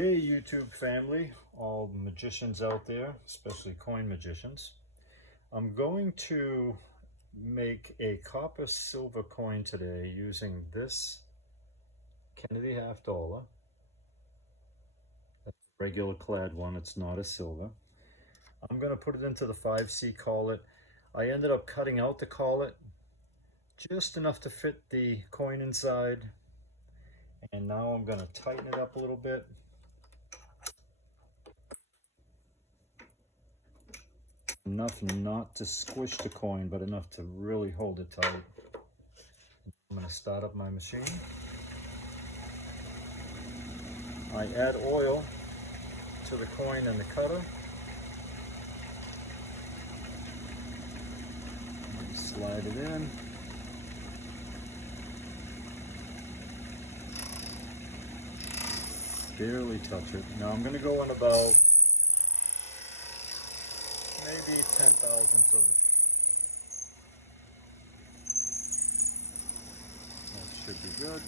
Hey YouTube family, all magicians out there, especially coin magicians. I'm going to make a copper silver coin today using this Kennedy half dollar. That's a regular clad one, it's not a silver. I'm going to put it into the 5C collet. I ended up cutting out the collet just enough to fit the coin inside. And now I'm going to tighten it up a little bit. Enough not to squish the coin, but enough to really hold it tight. I'm going to start up my machine. I add oil to the coin and the cutter. Slide it in. Barely touch it. Now I'm going to go in about maybe 10 thousandths of it. That should be good.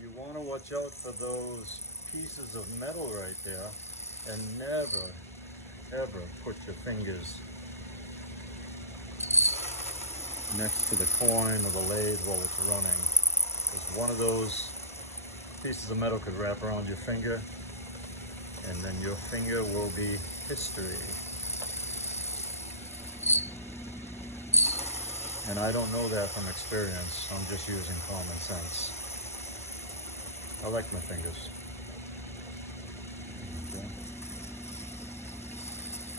You want to watch out for those pieces of metal right there, and never ever put your fingers next to the coin or the lathe while it's running, because one of those pieces of metal could wrap around your finger and then your finger will be history. And I don't know that from experience, I'm just using common sense. I like my fingers. Okay.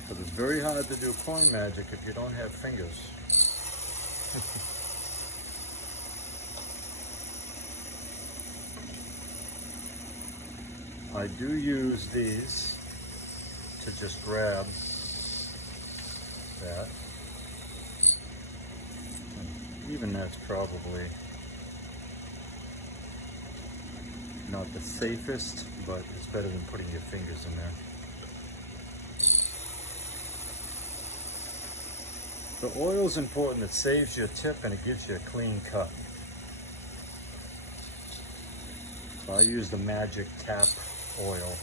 But it's very hard to do coin magic if you don't have fingers. I do use these to just grab that. And even that's probably not the safest, but it's better than putting your fingers in there. The oil is important. It saves your tip and it gives you a clean cut. So I use the Magic Tap oil.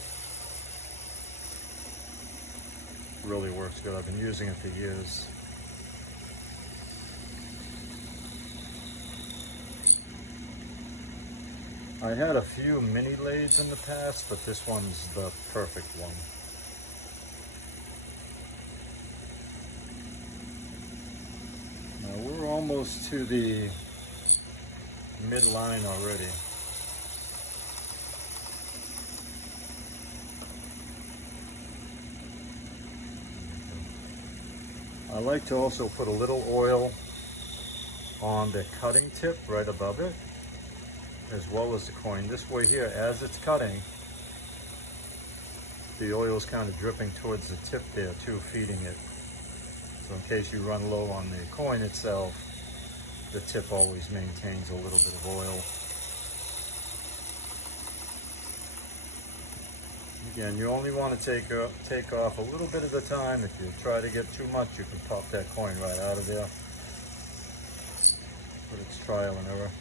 Really works good. I've been using it for years. I had a few mini lathes in the past, but this one's the perfect one. Now we're almost to the midline already. I like to also put a little oil on the cutting tip right above it, as well as the coin. This way here, as it's cutting, the oil is kind of dripping towards the tip there too, feeding it. So in case you run low on the coin itself, the tip always maintains a little bit of oil. Again, you only want to take off a little bit at a time. If you try to get too much, you can pop that coin right out of there. But it's trial and error.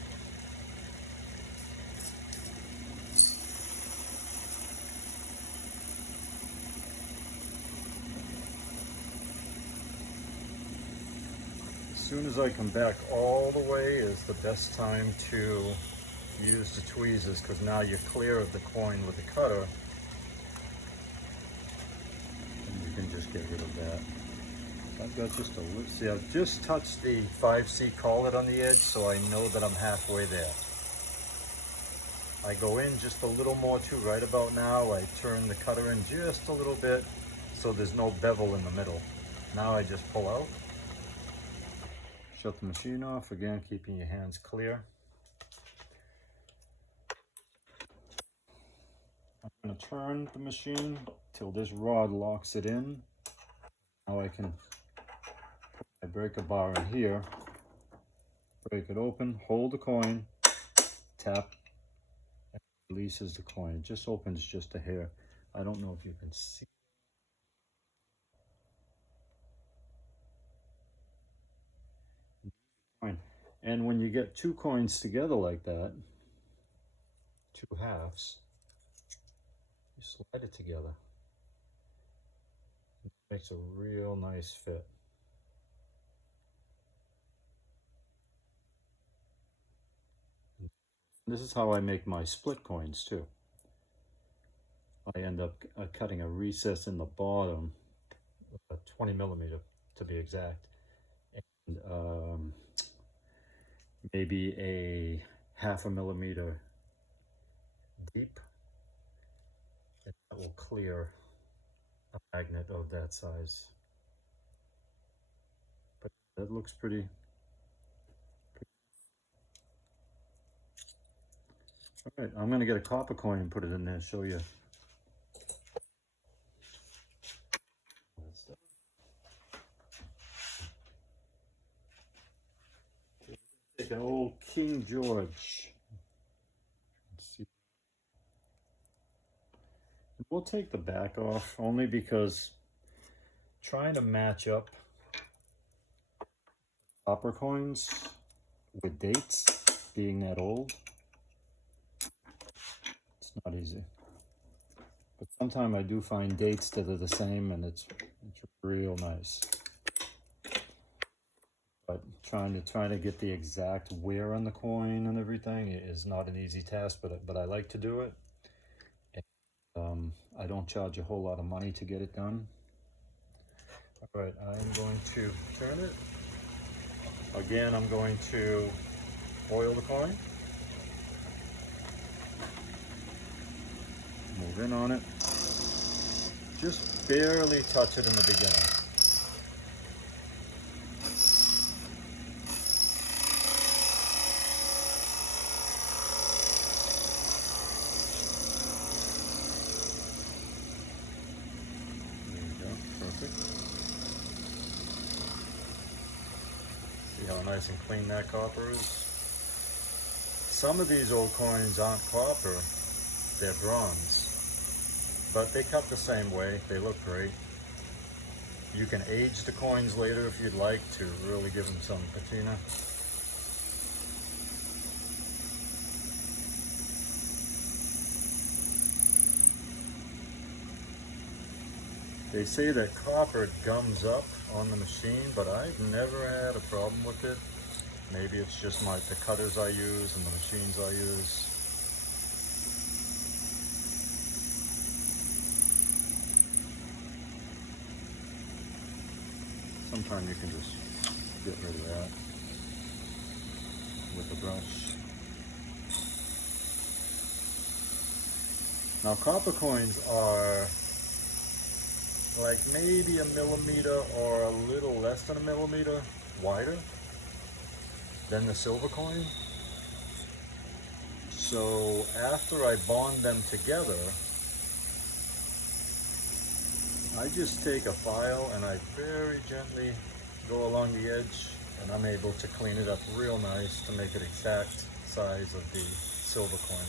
As soon as I come back all the way is the best time to use the tweezers, because now you're clear of the coin with the cutter. And you can just get rid of that. I've got just a little, see, I've just touched the 5C collet on the edge, so I know that I'm halfway there. I go in just a little more too right about now. I turn the cutter in just a little bit so there's no bevel in the middle. Now I just pull out. Shut the machine off, again, keeping your hands clear. I'm going to turn the machine till this rod locks it in. Now I can put I break a bar in here, break it open, hold the coin, tap, and releases the coin. It just opens just a hair. I don't know if you can see. And when you get two coins together like that, two halves, you slide it together. It makes a real nice fit. This is how I make my split coins too. I end up cutting a recess in the bottom, 20 millimeter to be exact, and maybe a 1/2 millimeter deep, and that will clear a magnet of that size. But that looks pretty. All right, I'm going to get a copper coin and put it in there and show you. Take an old King George. Let's see. We'll take the back off only because trying to match up copper coins with dates being that old, it's not easy. But sometimes I do find dates that are the same, and it's real nice. But trying to get the exact wear on the coin and everything is not an easy task. But I like to do it. And, I don't charge a whole lot of money to get it done. All right, I'm going to turn it. Again, I'm going to oil the coin. Move in on it. Just barely touch it in the beginning. There you go, perfect. See how nice and clean that copper is? Some of these old coins aren't copper, they're bronze. But they cut the same way, they look great. You can age the coins later if you'd like to really give them some patina. They say that copper gums up on the machine, but I've never had a problem with it. Maybe it's just the cutters I use and the machines I use. Sometimes you can just get rid of that with a brush. Now copper coins are like maybe a millimeter or a little less than a millimeter wider than the silver coin. So after I bond them together, I just take a file and I very gently go along the edge, and I'm able to clean it up real nice to make it exact size of the silver coin.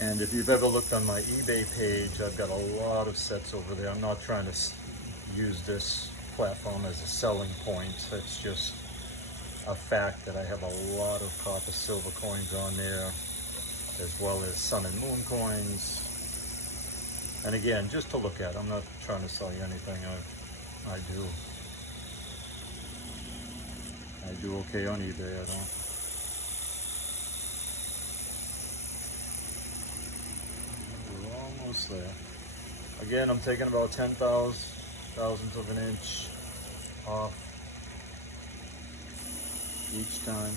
And if you've ever looked on my eBay page, I've got a lot of sets over there. I'm not trying to use this platform as a selling point. It's just a fact that I have a lot of copper silver coins on there, as well as sun and moon coins. And again, just to look at. I'm not trying to sell you anything. I do okay on eBay. I don't. We're almost there. Again, I'm taking about 10 thousandths of an inch off each time.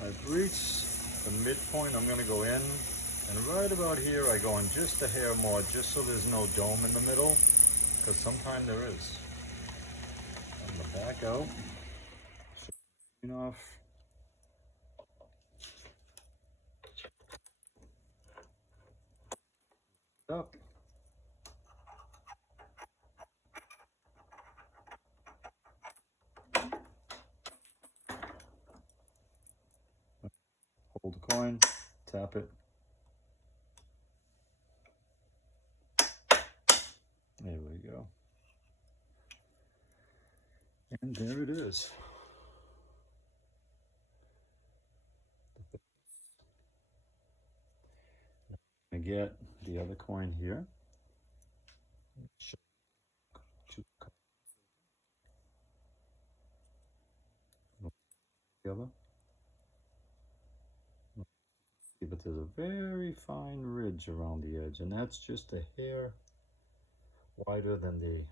I've reached the midpoint. I'm going to go in, and right about here I go in just a hair more, just so there's no dome in the middle, because sometimes there is. I'm gonna back out. Clean off. Up. Hold the coin, tap it. There we go. And there it is. I get the other coin here. Together. See, but there's a very fine ridge around the edge, and that's just a hair wider than the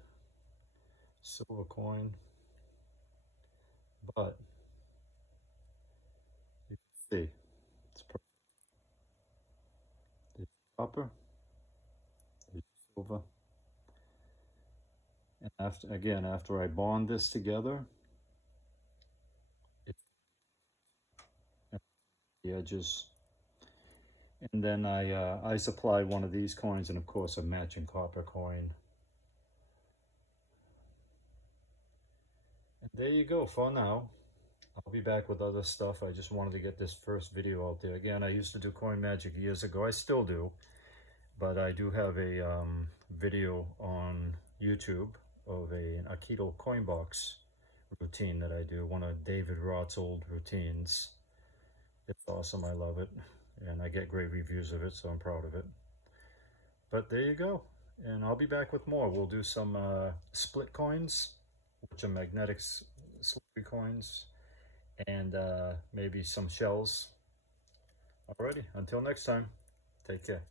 silver coin. But you can see it's perfect. There's copper, there's silver. And after I bond this together, the edges, and then I supply one of these coins, and of course a matching copper coin. And there you go for now. I'll be back with other stuff. I just wanted to get this first video out there. Again, I used to do coin magic years ago. I still do, but I do have a video on YouTube of an Aikido coin box routine that I do, one of David Roth's old routines. It's awesome, I love it, and I get great reviews of it, so I'm proud of it. But there you go, and I'll be back with more. We'll do some split coins, which are magnetic slippery coins, and maybe some shells. Alrighty, until next time, take care.